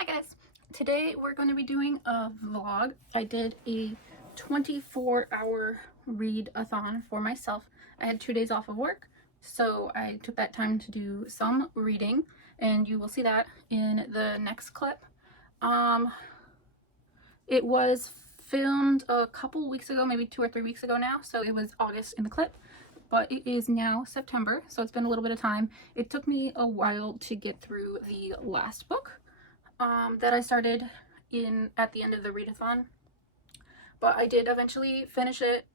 Hi guys, today we're going to be doing a vlog. I did a 24-hour read-a-thon for myself. I had 2 days off of work, so I took that time to do some reading, and you will see that in the next clip. It was filmed a couple weeks ago, maybe 2 or 3 weeks ago now, so it was August in the clip. But it is now September, so it's been a little bit of time. It took me a while to get through the last book that I started at the end of the readathon, but I did eventually finish it,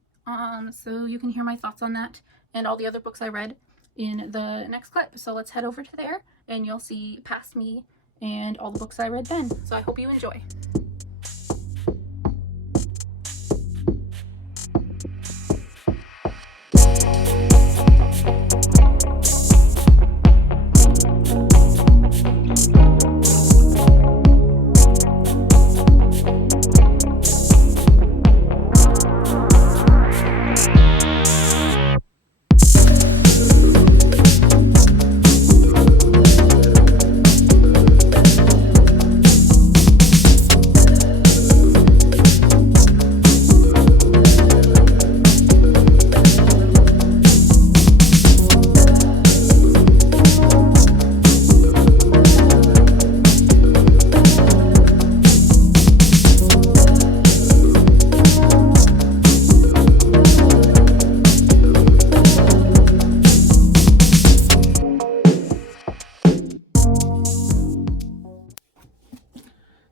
so you can hear my thoughts on that and all the other books I read in the next clip. So let's head over to there and you'll see past me and all the books I read then. So I hope you enjoy.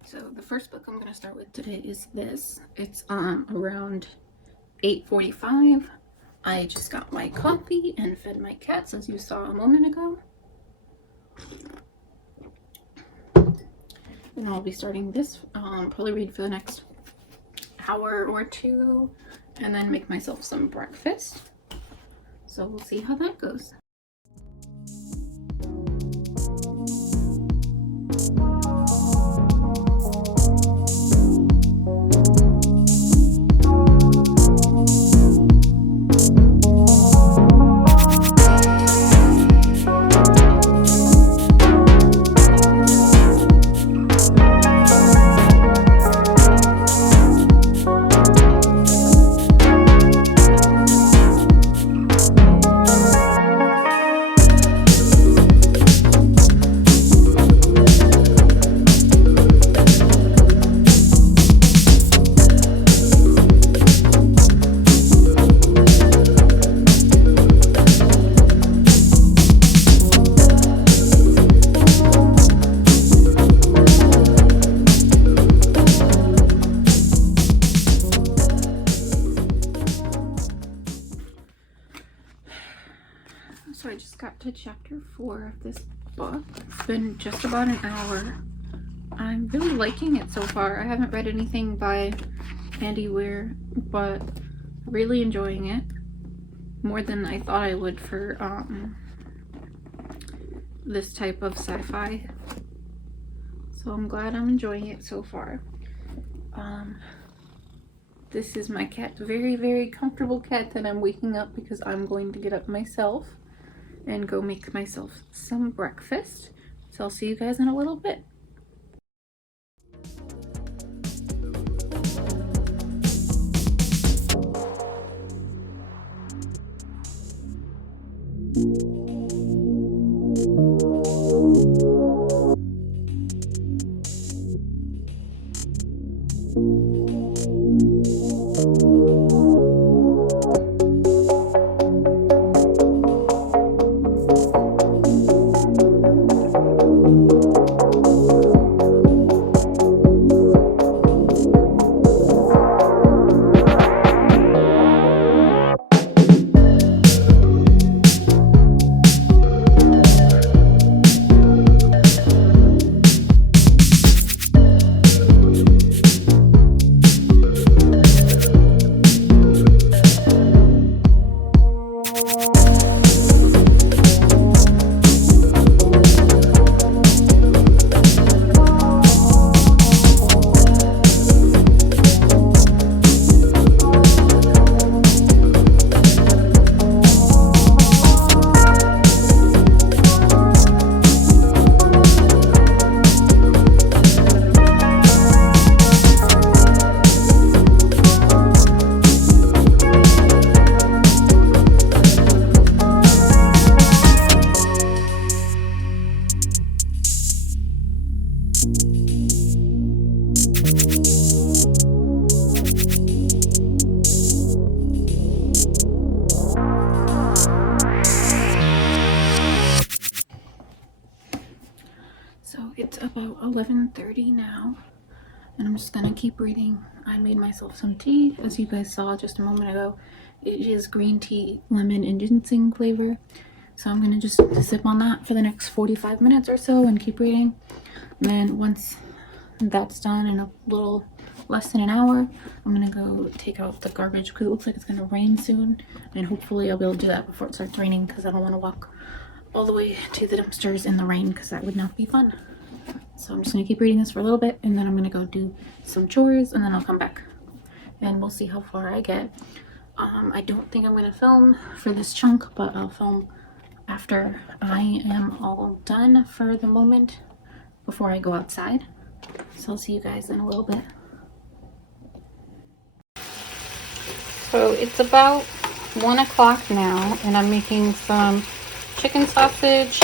So the first book I'm going to start with today is this. It's around 8:45. I just got my coffee and fed my cats, as you saw a moment ago. And I'll be starting this, probably read for the next hour or two, and then make myself some breakfast. So we'll see how that goes. So I just got to chapter 4 of this book. It's been just about an hour. I'm really liking it so far. I haven't read anything by Andy Weir, but really enjoying it more than I thought I would for this type of sci-fi. So I'm glad I'm enjoying it so far. This is my cat, very, very comfortable cat that I'm waking up because I'm going to get up myself and go make myself some breakfast. So I'll see you guys in a little bit. 11:30 now, and I'm just gonna keep reading. I made myself some tea, as you guys saw just a moment ago. It is green tea, lemon, and ginseng flavor. So I'm gonna just sip on that for the next 45 minutes or so and keep reading. And then once that's done in a little less than an hour, I'm gonna go take out the garbage because it looks like it's gonna rain soon, and hopefully I'll be able to do that before it starts raining because I don't want to walk all the way to the dumpsters in the rain because that would not be fun. So I'm just gonna keep reading this for a little bit, and then I'm gonna go do some chores, and then I'll come back and we'll see how far I get. I don't think I'm gonna film for this chunk, but I'll film after I am all done for the moment before I go outside. So I'll see you guys in a little bit. So it's about 1 o'clock now, and I'm making some chicken sausage,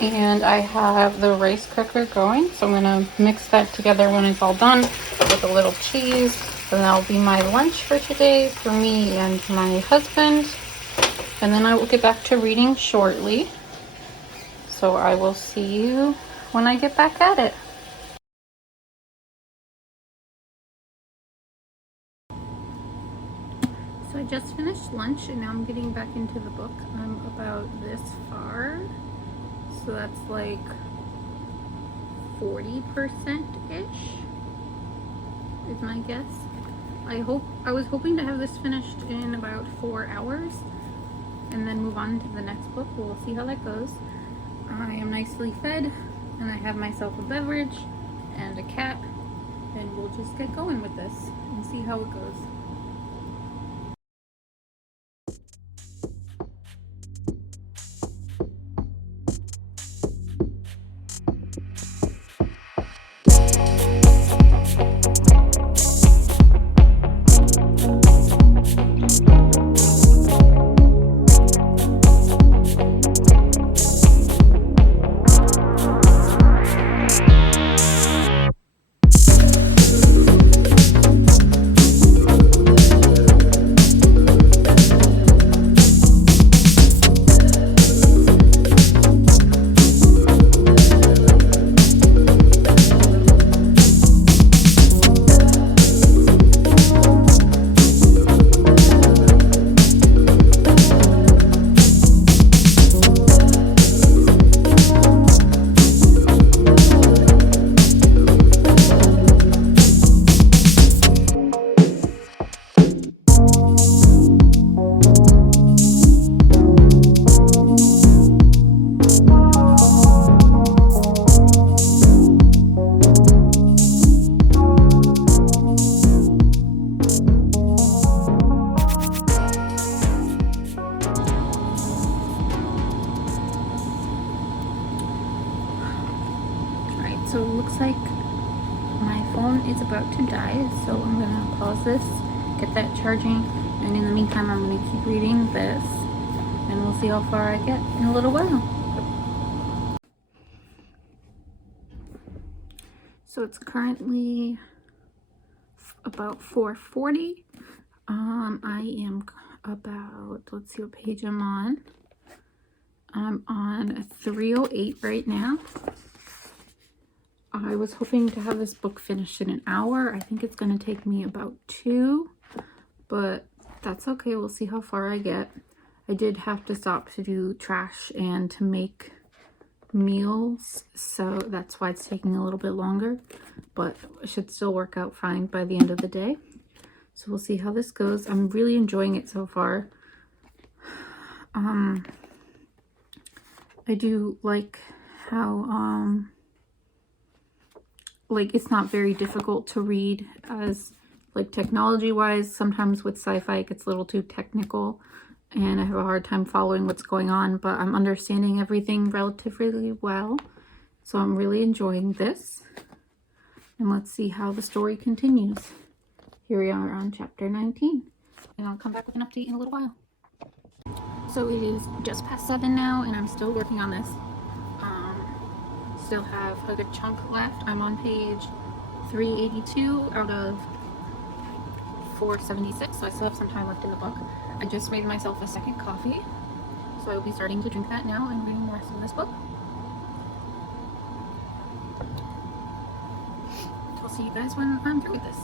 and I have the rice cooker going. So I'm gonna mix that together when it's all done with a little cheese, and that'll be my lunch for today for me and my husband. And then I will get back to reading shortly. So I will see you when I get back at it. So I just finished lunch, and now I'm getting back into the book. I'm about this far, so that's like 40%-ish is my guess. I was hoping to have this finished in about 4 hours and then move on to the next book. We'll see how that goes. I am nicely fed, and I have myself a beverage and a cat, and we'll just get going with this and see how it goes. So it looks like my phone is about to die, so I'm gonna pause this, get that charging, and in the meantime I'm gonna keep reading this, and we'll see how far I get in a little while. So it's currently about 4:40. I am about, let's see what page I'm on. I'm on 308 right now. I was hoping to have this book finished in an hour. I think it's going to take me about 2, but that's okay. We'll see how far I get. I did have to stop to do trash and to make meals, so that's why it's taking a little bit longer, but it should still work out fine by the end of the day. So we'll see how this goes. I'm really enjoying it so far. I do like how like it's not very difficult to read, as like technology wise. Sometimes with sci-fi it gets a little too technical and I have a hard time following what's going on, but I'm understanding everything relatively well, so I'm really enjoying this. And let's see how the story continues. Here we are on chapter 19, and I'll come back with an update in a little while. So it is just past 7 now, and I'm still working on this. Still have a good chunk left. I'm on page 382 out of 476, so I still have some time left in the book. I just made myself a second coffee, so I will be starting to drink that now and reading the rest of this book. see you guys when I'm through with this.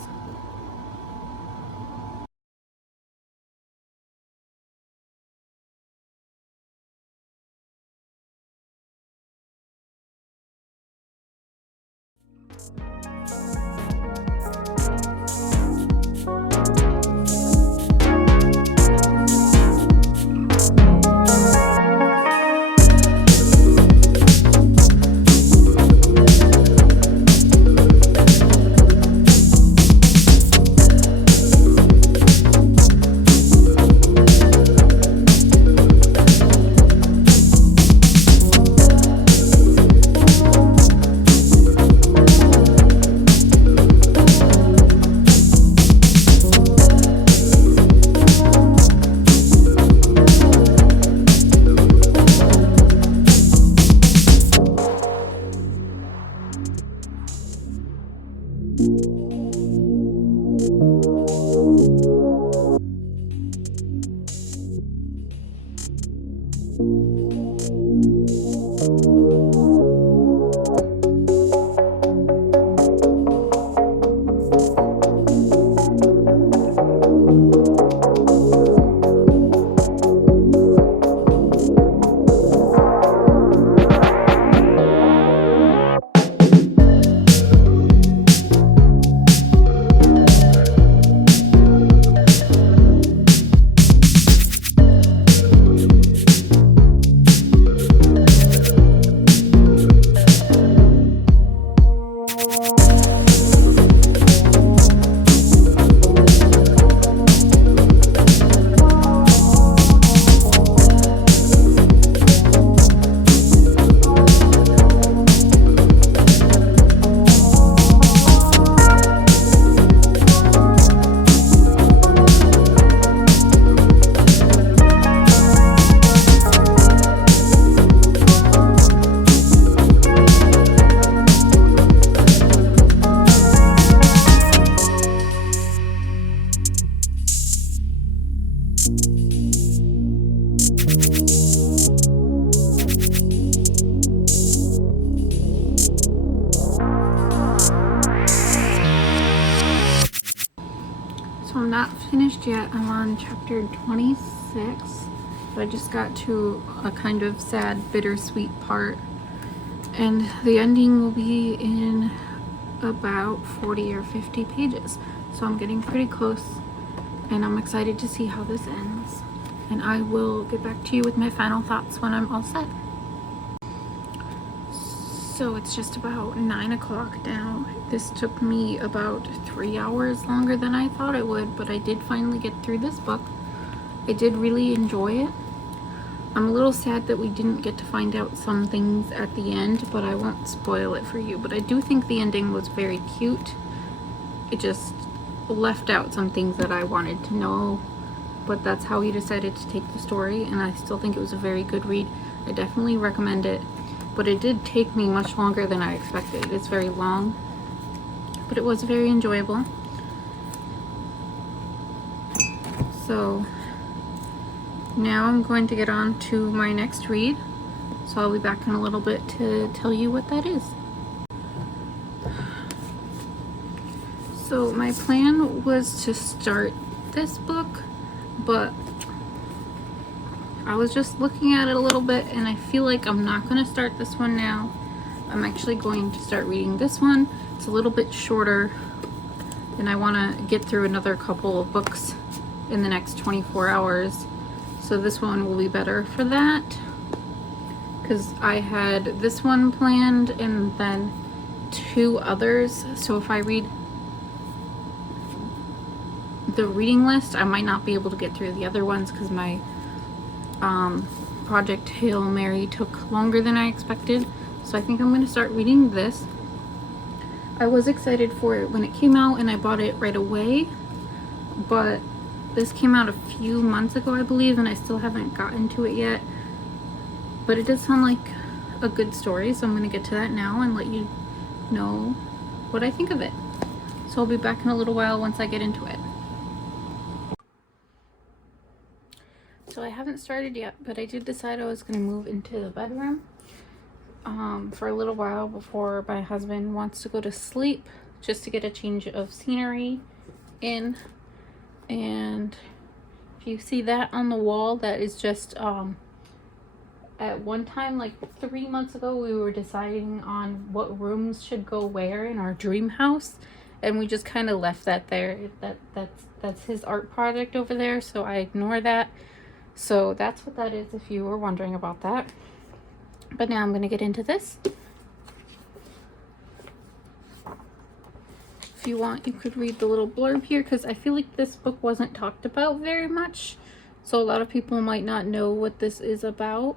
So I'm not finished yet. I'm on chapter 26, but I just got to a kind of sad, bittersweet part, and the ending will be in about 40 or 50 pages. So I'm getting pretty close, and I'm excited to see how this ends. And I will get back to you with my final thoughts when I'm all set. So it's just about 9 o'clock now. This took me about 3 hours longer than I thought it would, but I did finally get through this book. I did really enjoy it. I'm a little sad that we didn't get to find out some things at the end, but I won't spoil it for you. But I do think the ending was very cute. It just left out some things that I wanted to know, but that's how he decided to take the story, and I still think it was a very good read. I definitely recommend it. But it did take me much longer than I expected. It's very long, but it was very enjoyable. So now I'm going to get on to my next read. So I'll be back in a little bit to tell you what that is. So my plan was to start this book, but I was just looking at it a little bit, and I feel like I'm not going to start this one now. I'm actually going to start reading this one. It's a little bit shorter, and I want to get through another couple of books in the next 24 hours. So this one will be better for that, because I had this one planned and then 2 others. So if I read the reading list, I might not be able to get through the other ones because my Project Hail Mary took longer than I expected. So I think I'm going to start reading this. I was excited for it when it came out and I bought it right away, but this came out a few months ago, I believe, and I still haven't gotten to it yet. But it does sound like a good story, so I'm going to get to that now and let you know what I think of it. So I'll be back in a little while once I get into it. So I haven't started yet, but I did decide I was going to move into the bedroom for a little while before my husband wants to go to sleep, just to get a change of scenery in. And if you see that on the wall, that is just at one time, like 3 months ago, we were deciding on what rooms should go where in our dream house, and we just kind of left that there. That's his art project over there, so I ignore that. So that's what that is, if you were wondering about that. But now I'm going to get into this. If you want, you could read the little blurb here, because I feel like this book wasn't talked about very much, so a lot of people might not know what this is about.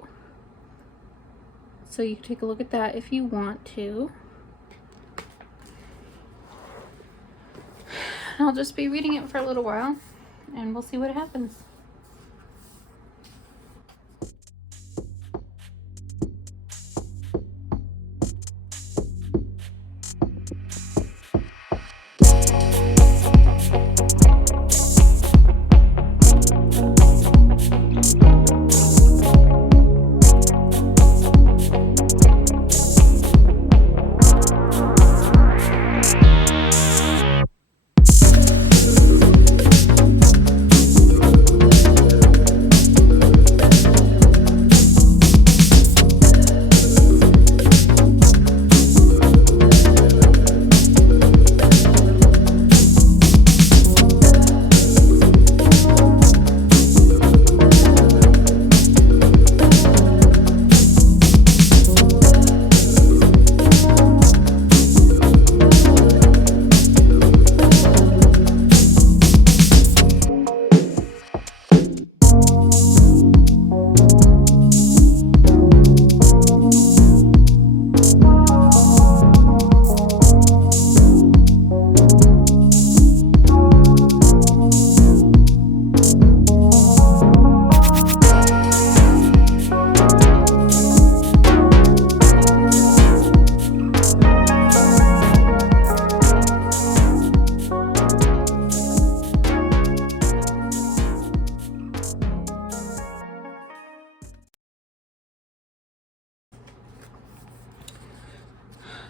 So you can take a look at that if you want to. I'll just be reading it for a little while, and we'll see what happens.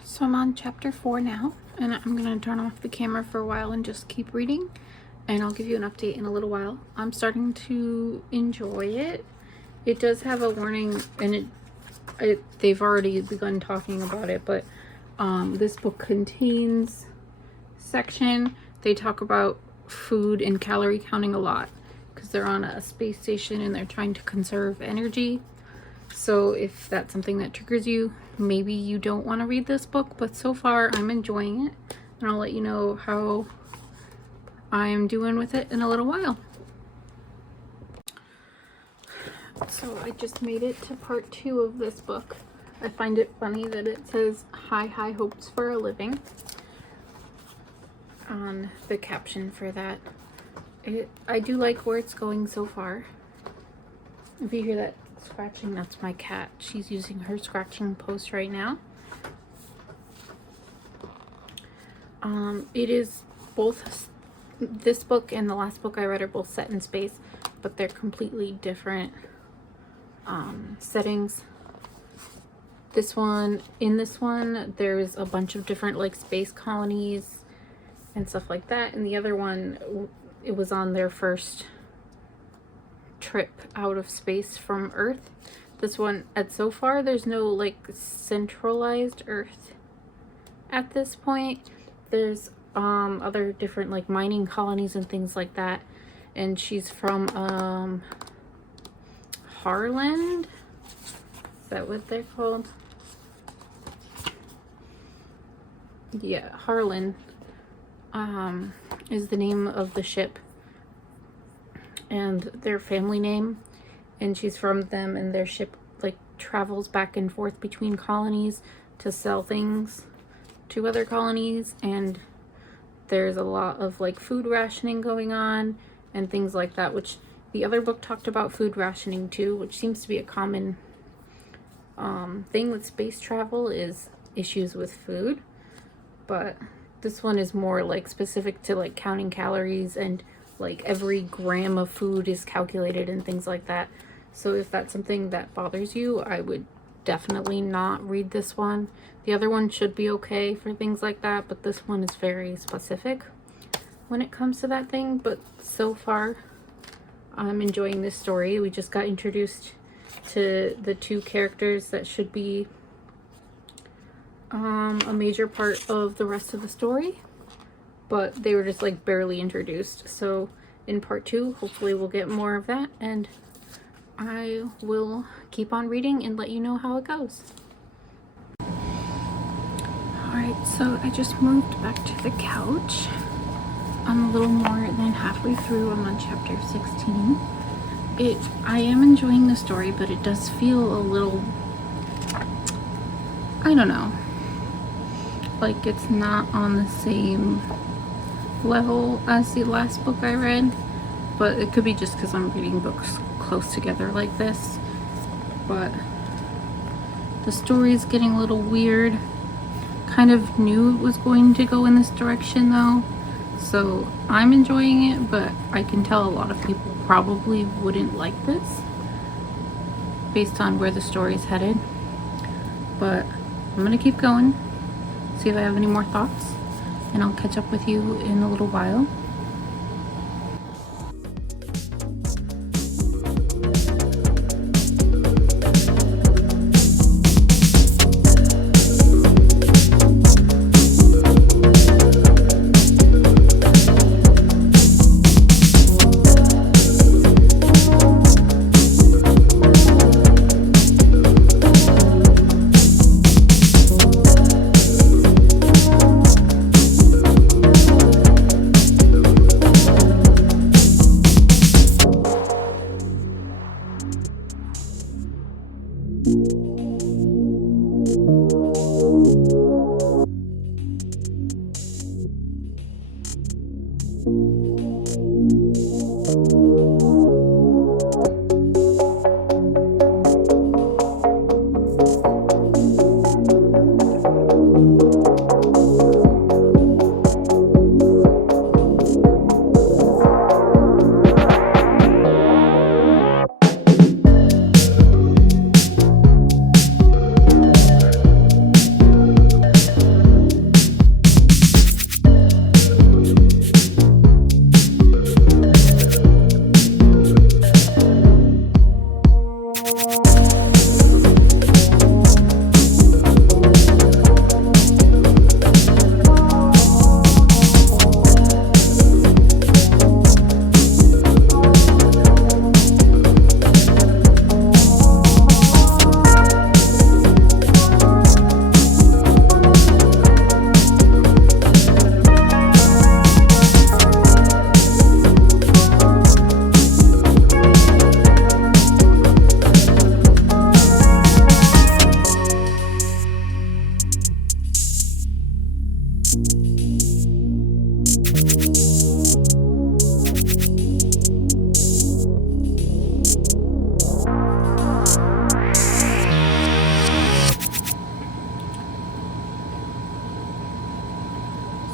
So I'm on chapter 4 now, and I'm going to turn off the camera for a while and just keep reading, and I'll give you an update in a little while. I'm starting to enjoy it. It does have a warning, and they've already begun talking about it, but this book contains section. They talk about food and calorie counting a lot because they're on a space station and they're trying to conserve energy. So if that's something that triggers you, maybe you don't want to read this book, but so far I'm enjoying it, and I'll let you know how I'm doing with it in a little while. So I just made it to part 2 of this book. I find it funny that it says high hopes for a living on the caption for that. I do like where it's going so far. If you hear that scratching, that's my cat. She's using her scratching post right now. It is both, this book and the last book I read are both set in space, but they're completely different settings. In this one there's a bunch of different like space colonies and stuff like that, and the other one, it was on their first trip out of space from Earth. This one, so far there's no like centralized Earth at this point. There's other different like mining colonies and things like that, and she's from Harland, is that what they're called? Yeah, Harlan is the name of the ship and their family name, and she's from them, and their ship like travels back and forth between colonies to sell things to other colonies, and there's a lot of like food rationing going on and things like that, which the other book talked about food rationing too, which seems to be a common thing with space travel, is issues with food. But this one is more like specific to like counting calories, and like every gram of food is calculated and things like that. So if that's something that bothers you, I would definitely not read this one. The other one should be okay for things like that, but this one is very specific when it comes to that thing. But so far, I'm enjoying this story. We just got introduced to the two characters that should be a major part of the rest of the story, but they were just like barely introduced. So in part 2, hopefully we'll get more of that, and I will keep on reading and let you know how it goes. Alright, so I just moved back to the couch. I'm a little more than halfway through. I'm on chapter 16. I am enjoying the story, but it does feel a little, I don't know, like it's not on the same level as the last book I read, but it could be just because I'm reading books close together like this. But the story is getting a little weird. Kind of knew it was going to go in this direction though, so I'm enjoying it, but I can tell a lot of people probably wouldn't like this based on where the story is headed. But I'm gonna keep going, see if I have any more thoughts, and I'll catch up with you in a little while.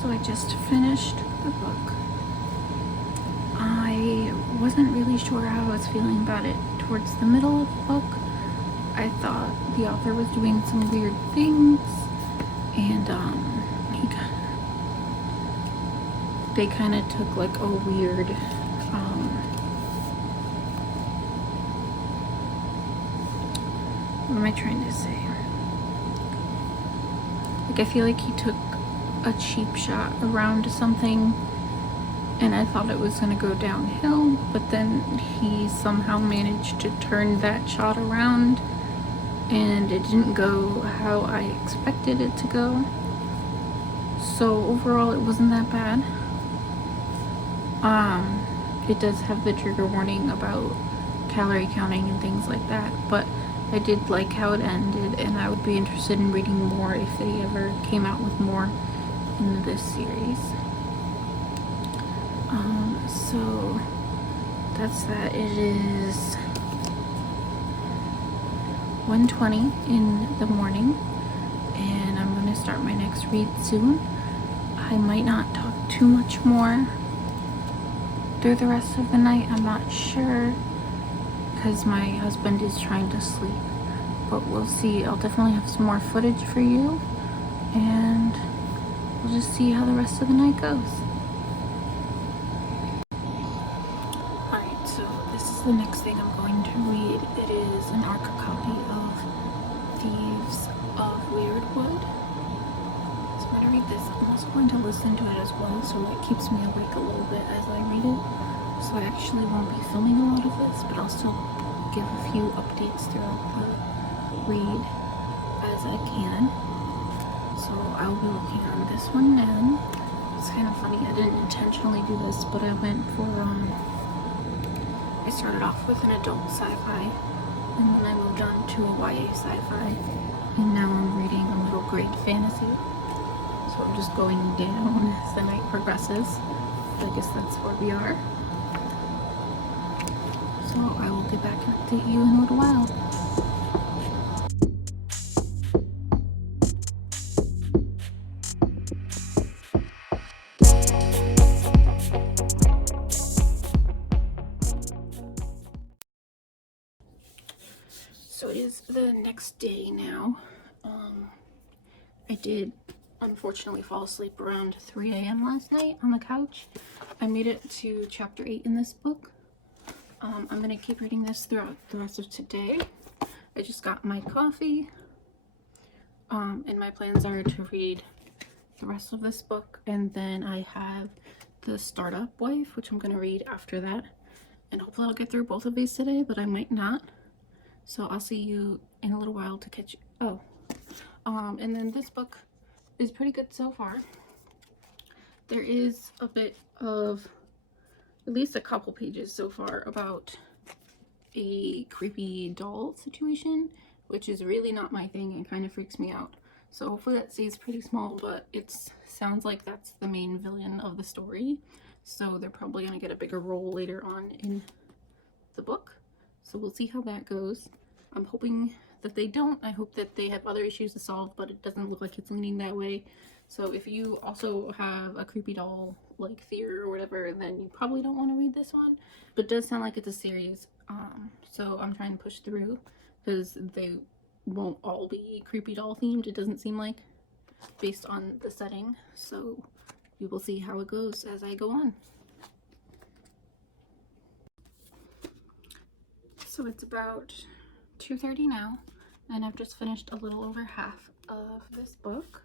So I just finished the book. I wasn't really sure how I was feeling about it towards the middle of the book. I thought the author was doing some weird things, and they kind of took like a weird what am I trying to say? Like, I feel like he took a cheap shot around something, and I thought it was going to go downhill, but then he somehow managed to turn that shot around, and it didn't go how I expected it to go. So overall, it wasn't that bad. It does have the trigger warning about calorie counting and things like that, but I did like how it ended, and I would be interested in reading more if they ever came out with more in this series. So that's that. It is 1:20 in the morning, and I'm going to start my next read soon. I might not talk too much more through the rest of the night. I'm not sure, because my husband is trying to sleep, but we'll see. I'll definitely have some more footage for you, and we'll just see how the rest of the night goes. Alright, so this is the next thing I'm going to read. It is an ARC copy of Thieves of Weirdwood. So I'm going to read this. I'm also going to listen to it as well, so it keeps me awake a little bit as I read it. So I actually won't be filming a lot of this, but I'll still give a few updates throughout the read as I can. So I'll be looking on this one now. It's kind of funny, I didn't intentionally do this, but I went for, I started off with an adult sci-fi, and then I moved on to a YA sci-fi, and now I'm reading a middle grade fantasy. So I'm just going down as the night progresses. I guess that's where we are. So I will get back and update you in a little while. So it is the next day now. I did unfortunately fall asleep around 3 a.m. last night on the couch. I made it to chapter 8 in this book. I'm going to keep reading this throughout the rest of today. I just got my coffee, and my plans are to read the rest of this book, and then I have The Startup Wife, which I'm going to read after that, and hopefully I'll get through both of these today, but I might not. So I'll see you in a little while to catch you. Oh, and then this book is pretty good so far. There is a bit of, at least a couple pages so far, about a creepy doll situation, which is really not my thing and kind of freaks me out. So hopefully that stays pretty small, but it sounds like that's the main villain of the story. So they're probably going to get a bigger role later on in the book. So we'll see how that goes. I'm hoping that they don't. I hope that they have other issues to solve, but it doesn't look like it's leaning that way. So if you also have a creepy doll like fear or whatever, then you probably don't want to read this one. But it does sound like it's a series. So I'm trying to push through because they won't all be creepy doll themed, it doesn't seem like, based on the setting. So we will see how it goes as I go on. So it's about 2:30 now, and I've just finished a little over half of this book.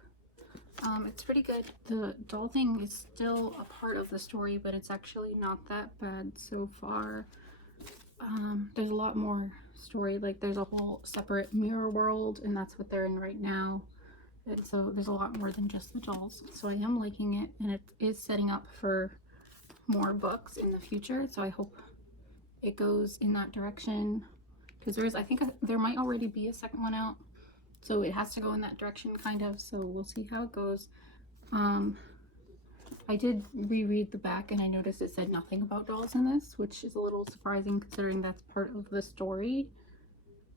It's pretty good. The doll thing is still a part of the story, but it's actually not that bad so far. There's a lot more story, like there's a whole separate mirror world, and that's what they're in right now. And so there's a lot more than just the dolls. So I am liking it, and it is setting up for more books in the future. So I hope it goes in that direction, because there is, I think there might already be a second one out. So it has to go in that direction, kind of. So we'll see how it goes. I did reread the back, and I noticed it said nothing about dolls in this, which is a little surprising considering that's part of the story.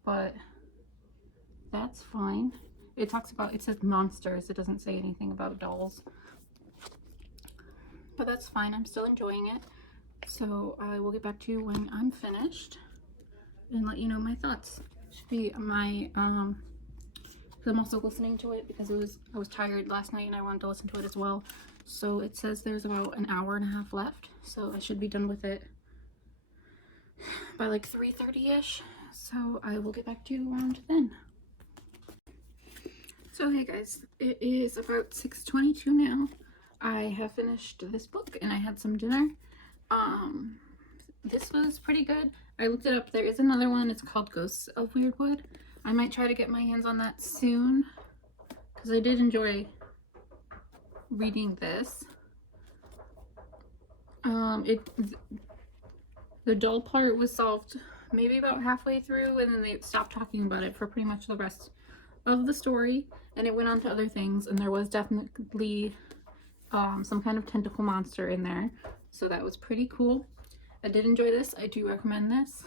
But that's fine. It talks about, it says monsters. It doesn't say anything about dolls. But that's fine. I'm still enjoying it. So I will get back to you when I'm finished and let you know my thoughts. Should be my I'm also listening to it because I was tired last night and I wanted to listen to it as well. So it says there's about an hour and a half left, so I should be done with it by like 3:30ish. So I will get back to you around then. So hey guys, it is about 6:22 now. I have finished this book and I had some dinner. This was pretty good. I looked it up. There is another one. It's called Ghosts of Weirdwood. I might try to get my hands on that soon because I did enjoy reading this. The doll part was solved maybe about halfway through, and then they stopped talking about it for pretty much the rest of the story, and it went on to other things, and there was definitely some kind of tentacle monster in there, so that was pretty cool. I did enjoy this. I do recommend this,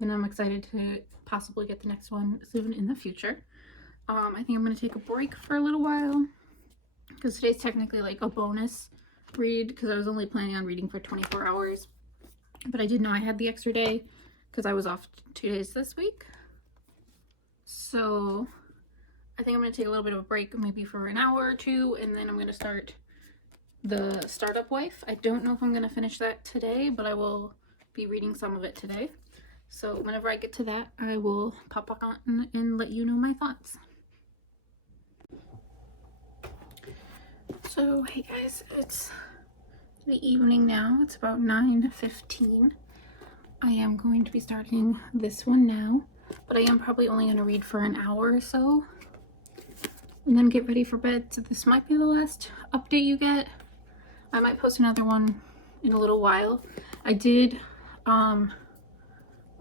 and I'm excited to possibly get the next one soon in the future. I think I'm going to take a break for a little while because today's technically like a bonus read because I was only planning on reading for 24 hours, but I did know I had the extra day because I was off 2 days this week. So I think I'm going to take a little bit of a break, maybe for an hour or two, and then I'm going to start the Startup Wife. I don't know if I'm going to finish that today, but I will be reading some of it today. So whenever I get to that, I will pop back on and let you know my thoughts. So hey guys, it's the evening now. It's about 9:15. I am going to be starting this one now, but I am probably only going to read for an hour or so and then get ready for bed. So this might be the last update you get. I might post another one in a little while. I did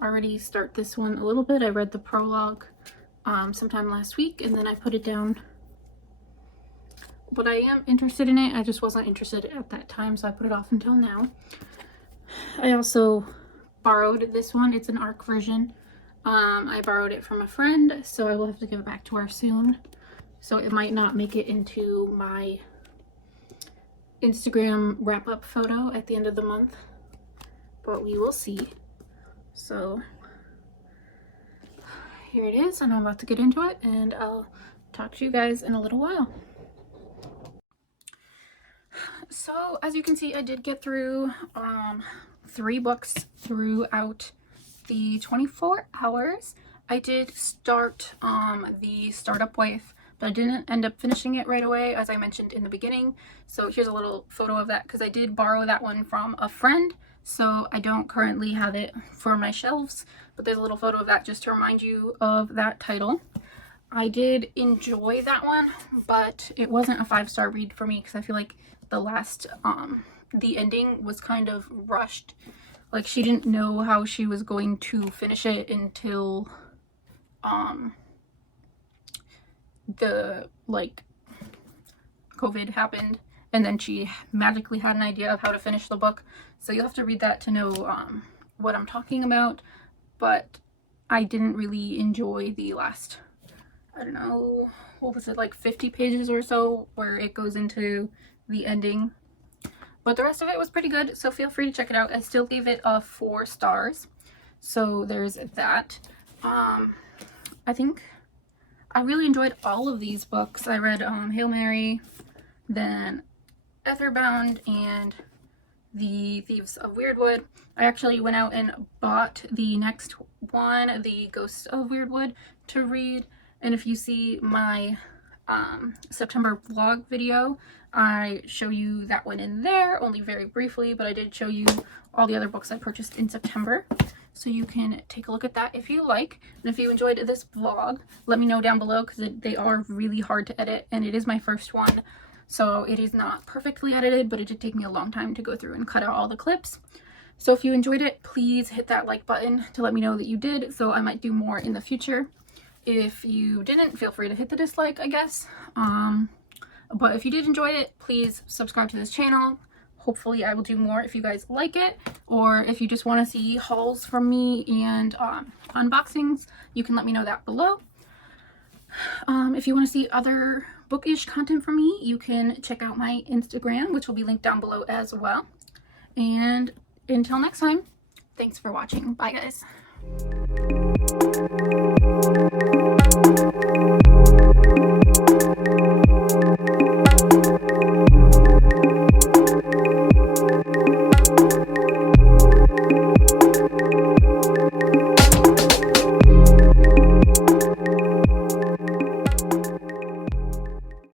already start this one a little bit. I read the prologue sometime last week, and then I put it down. But I am interested in it. I just wasn't interested at that time, so I put it off until now. I also borrowed this one. It's an ARC version. I borrowed it from a friend, so I will have to give it back to her soon. So it might not make it into my Instagram wrap-up photo at the end of the month, but we will see. So here it is, and I'm about to get into it, and I'll talk to you guys in a little while. So as you can see, I did get through 3 books throughout the 24 hours. I did start the Startup Wife, but I didn't end up finishing it right away, as I mentioned in the beginning. So here's a little photo of that, because I did borrow that one from a friend, so I don't currently have it for my shelves, but there's a little photo of that just to remind you of that title. I did enjoy that one, but it wasn't a 5-star read for me, because I feel like the last the ending was kind of rushed. Like, she didn't know how she was going to finish it until the COVID happened, and then she magically had an idea of how to finish the book. So you'll have to read that to know what I'm talking about. But I didn't really enjoy the last, I don't know, what was it, like 50 pages or so where it goes into the ending. But the rest of it was pretty good, so feel free to check it out. I still gave it 4 stars, so there's that. I think I really enjoyed all of these books. I read Hail Mary, then Etherbound, and The Thieves of Weirdwood. I actually went out and bought the next one, The Ghosts of Weirdwood, to read. And if you see my September vlog video, I show you that one in there, only very briefly, but I did show you all the other books I purchased in September. So you can take a look at that if you like. And if you enjoyed this vlog, let me know down below, because they are really hard to edit, and it is my first one. So it is not perfectly edited, but it did take me a long time to go through and cut out all the clips. So if you enjoyed it, please hit that like button to let me know that you did, so I might do more in the future. If you didn't, feel free to hit the dislike, I guess. But if you did enjoy it, please subscribe to this channel. Hopefully I will do more if you guys like it, or if you just want to see hauls from me and unboxings, you can let me know that below. If you want to see other bookish content from me, you can check out my Instagram, which will be linked down below as well. And until next time, thanks for watching. Bye guys.